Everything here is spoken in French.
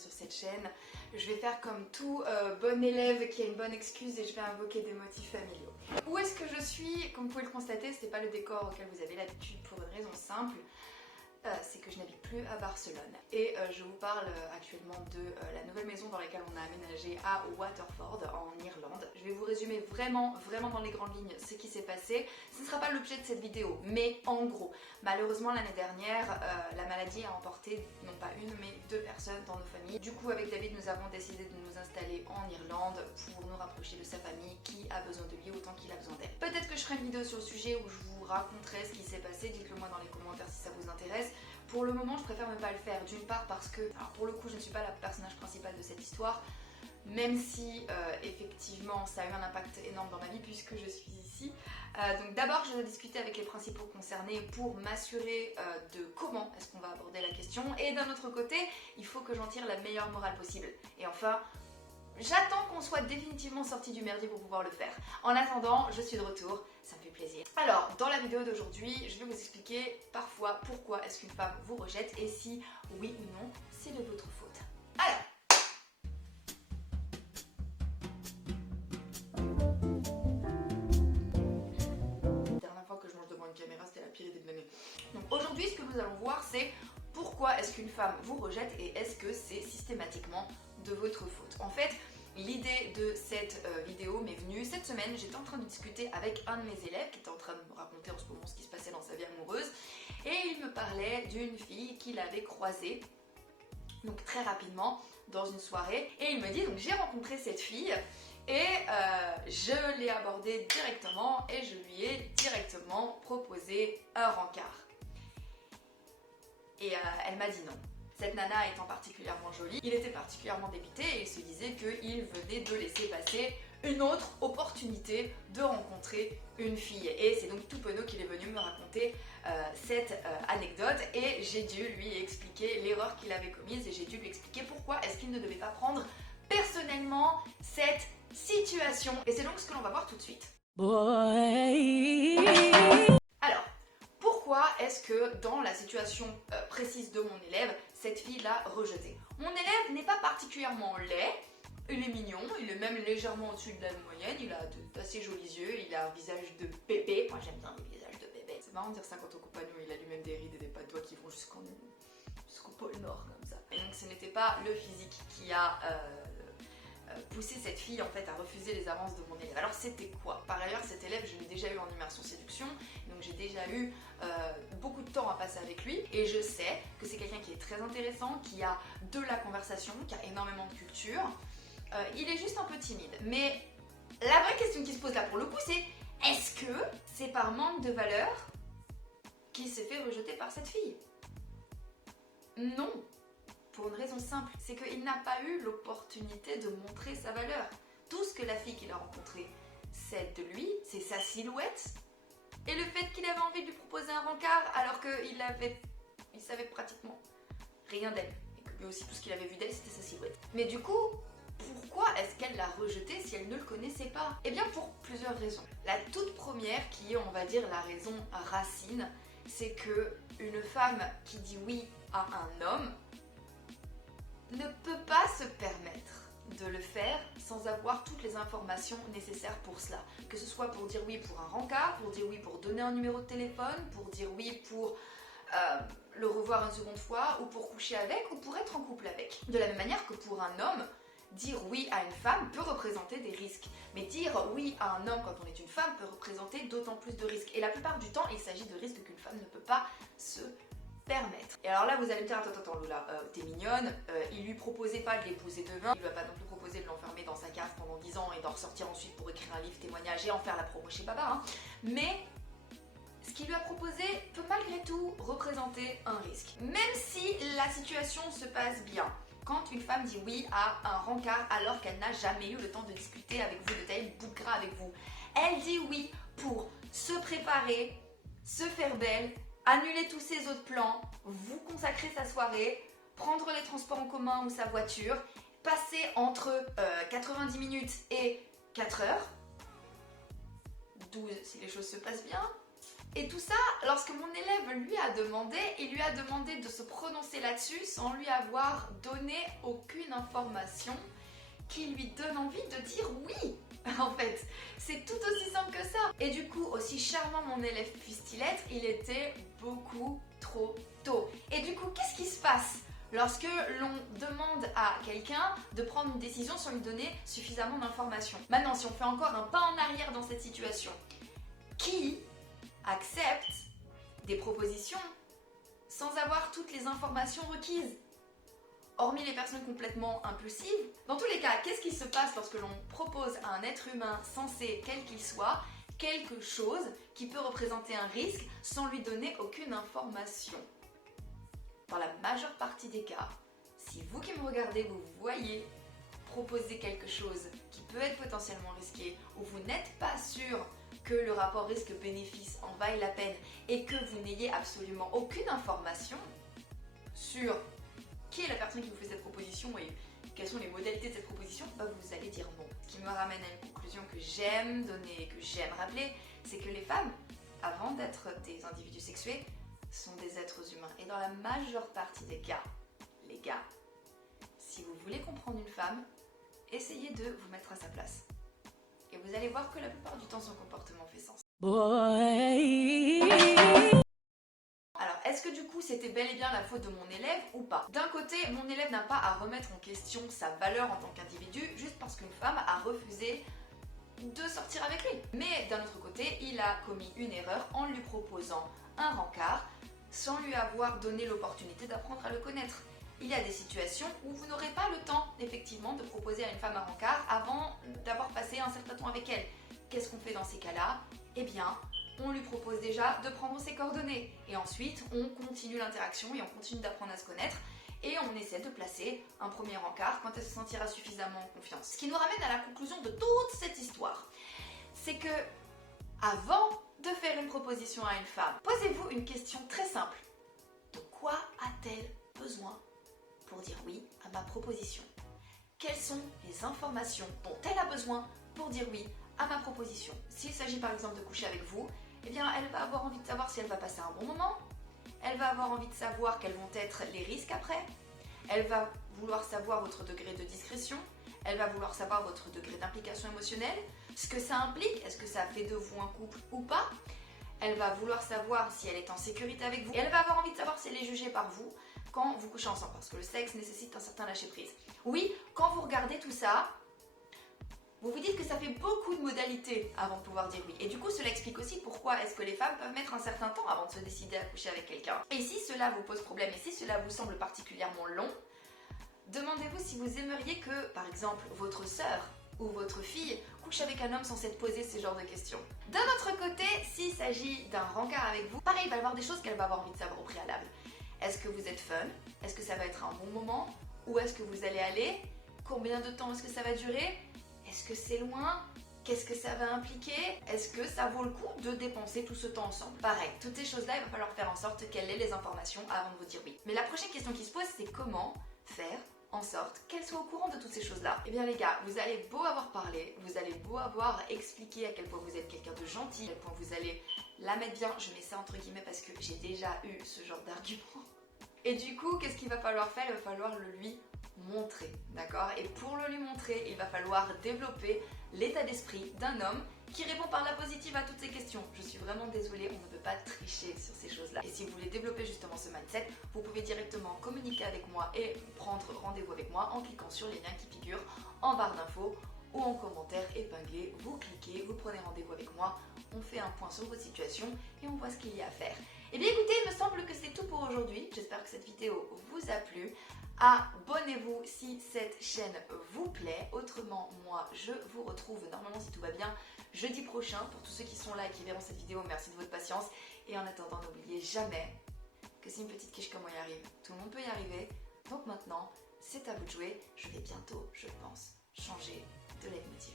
sur cette chaîne. Je vais faire comme tout bon élève qui a une bonne excuse et je vais invoquer des motifs familiaux. Où est-ce que je suis? Comme vous pouvez le constater, ce n'est pas le décor auquel vous avez l'habitude pour une raison simple. C'est que je n'habite plus à Barcelone et je vous parle actuellement de la nouvelle maison dans laquelle on a aménagé à Waterford en Irlande. Je vais vous résumer vraiment dans les grandes lignes ce qui s'est passé. Ce ne sera pas l'objet de cette vidéo, mais en gros, malheureusement l'année dernière, la maladie a emporté non pas une mais deux personnes dans nos familles. Du coup avec David nous avons décidé de nous installer en Irlande pour nous rapprocher de sa famille qui a besoin de lui autant qu'il a besoin d'elle. Peut-être que je ferai une vidéo sur le sujet où je vous raconterai ce qui s'est passé, dites-le moi dans les commentaires si ça vous intéresse. Pour le moment je préfère ne pas le faire, d'une part parce que, alors pour le coup je ne suis pas la personnage principale de cette histoire, même si effectivement ça a eu un impact énorme dans ma vie puisque je suis ici. Donc d'abord je vais discuter avec les principaux concernés pour m'assurer de comment est-ce qu'on va aborder la question, et d'un autre côté il faut que j'en tire la meilleure morale possible. Et enfin, j'attends qu'on soit définitivement sorti du merdier pour pouvoir le faire. En attendant, je suis de retour, ça me fait plaisir. Alors, dans la vidéo d'aujourd'hui, je vais vous expliquer parfois pourquoi est-ce qu'une femme vous rejette et si, oui ou non, c'est de votre faute. Alors, la dernière fois que je mange devant une caméra, c'était la pire idée de l'année. Donc aujourd'hui, ce que nous allons voir, c'est pourquoi est-ce qu'une femme vous rejette et est-ce que c'est systématiquement de votre faute. En fait, l'idée de cette vidéo m'est venue cette semaine. J'étais en train de discuter avec un de mes élèves qui était en train de me raconter en ce moment ce qui se passait dans sa vie amoureuse, et il me parlait d'une fille qu'il avait croisée donc très rapidement dans une soirée, et il me dit donc j'ai rencontré cette fille et je l'ai abordée directement et je lui ai directement proposé un rencard. Et elle m'a dit non. Cette nana étant particulièrement jolie, il était particulièrement dépité et il se disait qu'il venait de laisser passer une autre opportunité de rencontrer une fille. Et c'est donc tout penaud qu'il est venu me raconter cette anecdote, et j'ai dû lui expliquer l'erreur qu'il avait commise et j'ai dû lui expliquer pourquoi est-ce qu'il ne devait pas prendre personnellement cette situation. Et c'est donc ce que l'on va voir tout de suite. Alors, pourquoi est-ce que dans la situation précise de mon élève, cette fille l'a rejeté? Mon élève n'est pas particulièrement laid, il est mignon, il est même légèrement au-dessus de la moyenne, il a d'assez jolis yeux, il a un visage de bébé. Moi j'aime bien les visages de bébé. C'est marrant de dire ça quand on compagnon, il a lui-même des rides et des pas de doigts qui vont jusqu'au pôle Nord comme ça. Et donc ce n'était pas le physique qui a poussé cette fille en fait à refuser les avances de mon élève. Alors c'était quoi? Par ailleurs cet élève je l'ai déjà eu en immersion séduction, donc j'ai déjà eu beaucoup de temps à passer avec lui et je sais que c'est quelqu'un qui est très intéressant, qui a de la conversation, qui a énormément de culture. Il est juste un peu timide. Mais la vraie question qui se pose là pour le coup c'est, est-ce que c'est par manque de valeur qu'il s'est fait rejeter par cette fille? Non. Pour une raison simple, c'est qu'il n'a pas eu l'opportunité de montrer sa valeur. Tout ce que la fille qu'il a rencontrée sait de lui, c'est sa silhouette et le fait qu'il avait envie de lui proposer un rencard alors qu'il savait pratiquement rien d'elle. Et que lui aussi tout ce qu'il avait vu d'elle c'était sa silhouette. Mais du coup, pourquoi est-ce qu'elle l'a rejeté si elle ne le connaissait pas? Eh bien pour plusieurs raisons. La toute première, qui est on va dire la raison racine, c'est que une femme qui dit oui à un homme ne peut pas se permettre de le faire sans avoir toutes les informations nécessaires pour cela. Que ce soit pour dire oui pour un rencard, pour dire oui pour donner un numéro de téléphone, pour dire oui pour le revoir une seconde fois, ou pour coucher avec, ou pour être en couple avec. De la même manière que pour un homme, dire oui à une femme peut représenter des risques. Mais dire oui à un homme quand on est une femme peut représenter d'autant plus de risques. Et la plupart du temps, il s'agit de risques qu'une femme ne peut pas se permettre. Et alors là vous allez me dire attends Lola, t'es mignonne, il lui proposait pas de l'épouser demain, il lui a pas non plus proposé de l'enfermer dans sa cave pendant 10 ans et d'en ressortir ensuite pour écrire un livre témoignage et en faire la promo chez Baba, hein. Mais ce qu'il lui a proposé peut malgré tout représenter un risque. Même si la situation se passe bien, quand une femme dit oui à un rencard alors qu'elle n'a jamais eu le temps de discuter avec vous, de tailler le bout de gras avec vous, elle dit oui pour se préparer, se faire belle, annuler tous ses autres plans, vous consacrer sa soirée, prendre les transports en commun ou sa voiture, passer entre 90 minutes et 4 heures, 12 si les choses se passent bien, Et tout ça, lorsque mon élève lui a demandé, il lui a demandé de se prononcer là-dessus sans lui avoir donné aucune information qui lui donne envie de dire oui. En fait, c'est tout aussi simple que ça. Et du coup, aussi charmant mon élève puisse-t-il être, il était beaucoup trop tôt. Et du coup, qu'est-ce qui se passe lorsque l'on demande à quelqu'un de prendre une décision sans lui donner suffisamment d'informations? Maintenant, si on fait encore un pas en arrière dans cette situation, qui accepte des propositions sans avoir toutes les informations requises? Hormis les personnes complètement impulsives. Dans tous les cas, qu'est-ce qui se passe lorsque l'on propose à un être humain sensé, quel qu'il soit, quelque chose qui peut représenter un risque sans lui donner aucune information? Dans la majeure partie des cas, si vous qui me regardez, vous voyez proposer quelque chose qui peut être potentiellement risqué, ou vous n'êtes pas sûr que le rapport risque-bénéfice en vaille la peine et que vous n'ayez absolument aucune information sur qui est la personne qui vous fait cette proposition et quelles sont les modalités de cette proposition, bah vous allez dire non. Ce qui me ramène à une conclusion que j'aime donner, que j'aime rappeler, c'est que les femmes, avant d'être des individus sexués, sont des êtres humains. Et dans la majeure partie des cas, les gars, si vous voulez comprendre une femme, essayez de vous mettre à sa place. Et vous allez voir que la plupart du temps, son comportement fait sens. Alors, est-ce que du coup, c'était bel et bien la faute de mon élève ou pas? D'un côté, mon élève n'a pas à remettre en question sa valeur en tant qu'individu juste parce qu'une femme a refusé de sortir avec lui. Mais d'un autre côté, il a commis une erreur en lui proposant un rencard sans lui avoir donné l'opportunité d'apprendre à le connaître. Il y a des situations où vous n'aurez pas le temps, effectivement, de proposer à une femme un rencard avant d'avoir passé un certain temps avec elle. Qu'est-ce qu'on fait dans ces cas-là? Eh bien, on lui propose déjà de prendre ses coordonnées. Et ensuite, on continue l'interaction et on continue d'apprendre à se connaître. Et on essaie de placer un premier rencard quand elle se sentira suffisamment en confiance. Ce qui nous ramène à la conclusion de toute cette histoire. C'est que, avant de faire une proposition à une femme, posez-vous une question très simple. De quoi a-t-elle besoin pour dire oui à ma proposition? Quelles sont les informations dont elle a besoin pour dire oui à ma proposition? S'il s'agit par exemple de coucher avec vous, eh bien elle va avoir envie de savoir si elle va passer un bon moment, elle va avoir envie de savoir quels vont être les risques après, elle va vouloir savoir votre degré de discrétion, elle va vouloir savoir votre degré d'implication émotionnelle, ce que ça implique, est-ce que ça fait de vous un couple ou pas, elle va vouloir savoir si elle est en sécurité avec vous, et elle va avoir envie de savoir si elle est jugée par vous quand vous couchez ensemble, parce que le sexe nécessite un certain lâcher-prise. Oui, quand vous regardez tout ça, vous vous dites que ça fait beaucoup de modalités avant de pouvoir dire oui. Et du coup, cela explique aussi pourquoi est-ce que les femmes peuvent mettre un certain temps avant de se décider à coucher avec quelqu'un. Et si cela vous pose problème, et si cela vous semble particulièrement long, demandez-vous si vous aimeriez que, par exemple, votre sœur ou votre fille couche avec un homme sans s'être posé ce genre de questions. D'un autre côté, s'il s'agit d'un rencard avec vous, pareil, il va y avoir des choses qu'elle va avoir envie de savoir au préalable. Est-ce que vous êtes fun? Est-ce que ça va être un bon moment? Où est-ce que vous allez aller? Combien de temps est-ce que ça va durer? Est-ce que c'est loin? Qu'est-ce que ça va impliquer? Est-ce que ça vaut le coup de dépenser tout ce temps ensemble? Pareil, toutes ces choses-là, il va falloir faire en sorte qu'elle ait les informations avant de vous dire oui. Mais la prochaine question qui se pose, c'est comment faire en sorte qu'elle soit au courant de toutes ces choses-là. Eh bien les gars, vous allez beau avoir parlé, vous allez beau avoir expliqué à quel point vous êtes quelqu'un de gentil, à quel point vous allez la mettre bien, je mets ça entre guillemets parce que j'ai déjà eu ce genre d'argument. Et du coup, qu'est-ce qu'il va falloir faire? Il va falloir le lui montrer, d'accord? Et pour le lui montrer, il va falloir développer l'état d'esprit d'un homme qui répond par la positive à toutes ces questions. Je suis vraiment désolée, on ne peut pas tricher sur ces choses-là. Et si vous voulez développer justement ce mindset, vous pouvez directement communiquer avec moi et prendre rendez-vous avec moi en cliquant sur les liens qui figurent en barre d'infos ou en commentaire épinglé. Vous cliquez, vous prenez rendez-vous avec moi, on fait un point sur votre situation et on voit ce qu'il y a à faire. Et bien écoutez, il me semble que c'est tout pour aujourd'hui. J'espère que cette vidéo vous a plu. Abonnez-vous si cette chaîne vous plaît. Autrement, moi, je vous retrouve normalement, si tout va bien, jeudi prochain. Pour tous ceux qui sont là et qui verront cette vidéo, merci de votre patience. Et en attendant, n'oubliez jamais que si une petite quiche comme moi y arrive, tout le monde peut y arriver. Donc maintenant, c'est à vous de jouer. Je vais bientôt, je pense, changer de leitmotiv.